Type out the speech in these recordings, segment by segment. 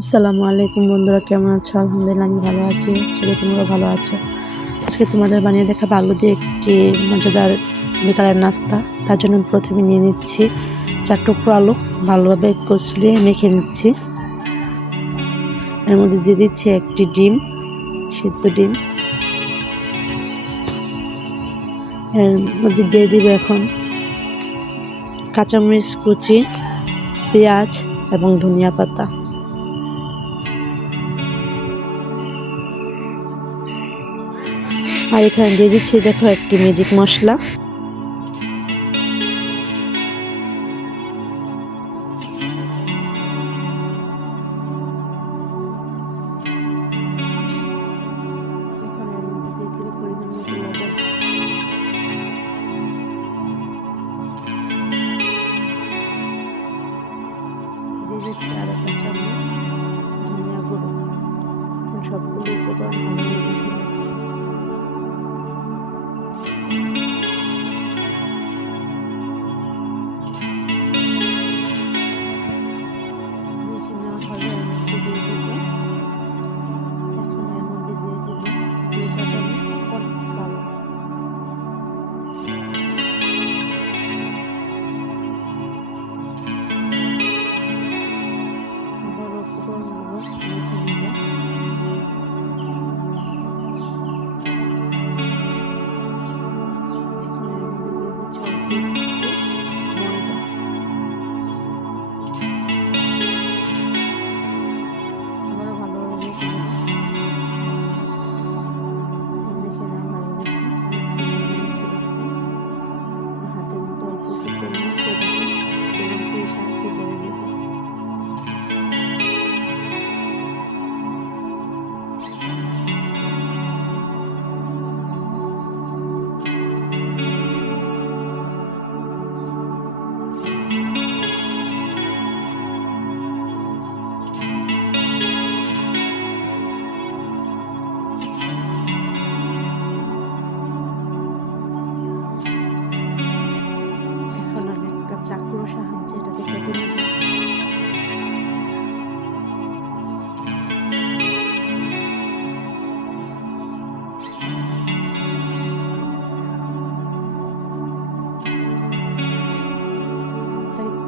আসসালামু আলাইকুম বন্ধুরা, কেমন আছো? আলহামদুলিল্লাহ আমি ভালো আছি। আজকে তোমরা ভালো আছো? আজকে তোমাদের বানিয়ে দেখাবো আলু দিয়ে একটি মজাদার বিকালের নাস্তা। তার জন্য প্রথমে নিয়ে নিচ্ছি 4 টুকরো আলু, ভালোভাবে কষলিয়ে মেখে নিচ্ছি। এর মধ্যে দিয়ে দিচ্ছি একটি ডিম, সিদ্ধ ডিম। এর মধ্যে দিয়ে দিব এখন কাঁচামরিচ কুচি, পেঁয়াজ এবং ধনিয়া পাতা। আর এখানে দিয়ে দিচ্ছি দেখো একটি ম্যাজিক মশলা। এখানে এর মধ্যে দিয়ে দিব পরিমাণ মতো লবণ। দিয়ে দিচ্ছি আধা চা চামচ ধনিয়া গুঁড়ো। এখন সবগুলো উপকরণ ভালোভাবে মেখে নিচ্ছি। মেখে নেওয়া হলে এর মধ্যে দিয়ে দিব, এখন এর মধ্যে দিয়ে দিব 2 চা চামচ কর্নফ্লাওয়ার। আবার উপকরণগুলো মেখে নিব। এখন এর মধ্যে দিয়ে দিচ্ছি অল্প একটু ময়দা। আবারও ভালোভাবে মেখে নেব। মেখে নেওয়া হয়ে গেছে, দেখতে সুন্দর হচ্ছে দেখতে। হাতের মধ্যে অল্প একটু তেল মেখে এটাকে বেলুন পুরির সাহায্যে বেলে নেব। এখন আমি একটা চাকুর সাহায্যে এটাকে কেটে নেব।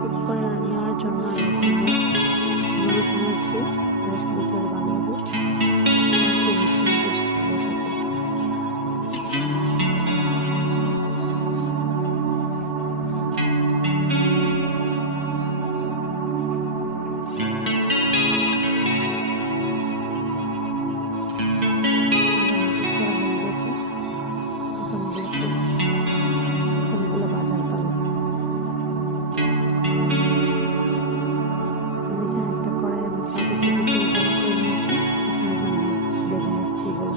কুক করে নেওয়ার জন্য আমি এখানে নুডলস নিয়েছি, এর ভিতরে ভালোভাবে মাখিয়ে নিচ্ছি নুডলসগুলোর সাথে। এগুলো ভাজার পালা। আমি এখানে একটা কড়াইয়ের মধ্যে আগে থেকে তেল গরম করে নিয়েছি। এখন আমি ভেজে নিচ্ছি এগুলো।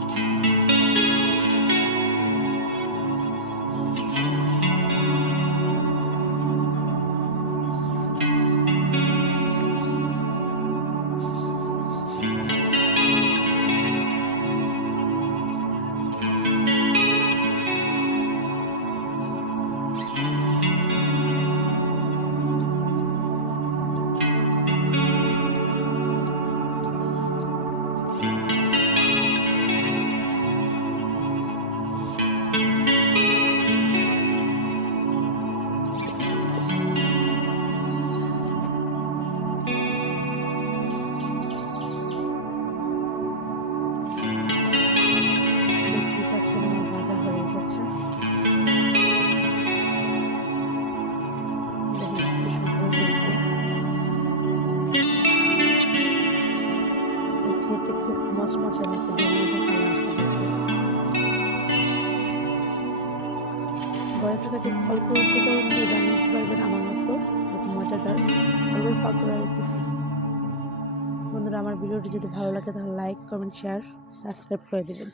আমার ভাজা হয়ে গেছে, দেখেন কত সুন্দর হয়েছে। খেতে খুব মচমচে, আমি একটু ভেঙে দেখালাম আপনাদেরকে। ঘরে থাকা অল্প উপকরণ দিয়ে বানিয়ে নিতে পারবেন আমার মতো এরকম মজাদার আলুর পাকোড়া রেসিপি। বন্ধুরা, আমার ভিডিওটি যদি ভালো লাগে তাহলে লাইক, কমেন্ট, শেয়ার, সাবস্ক্রাইব করে দেবেন।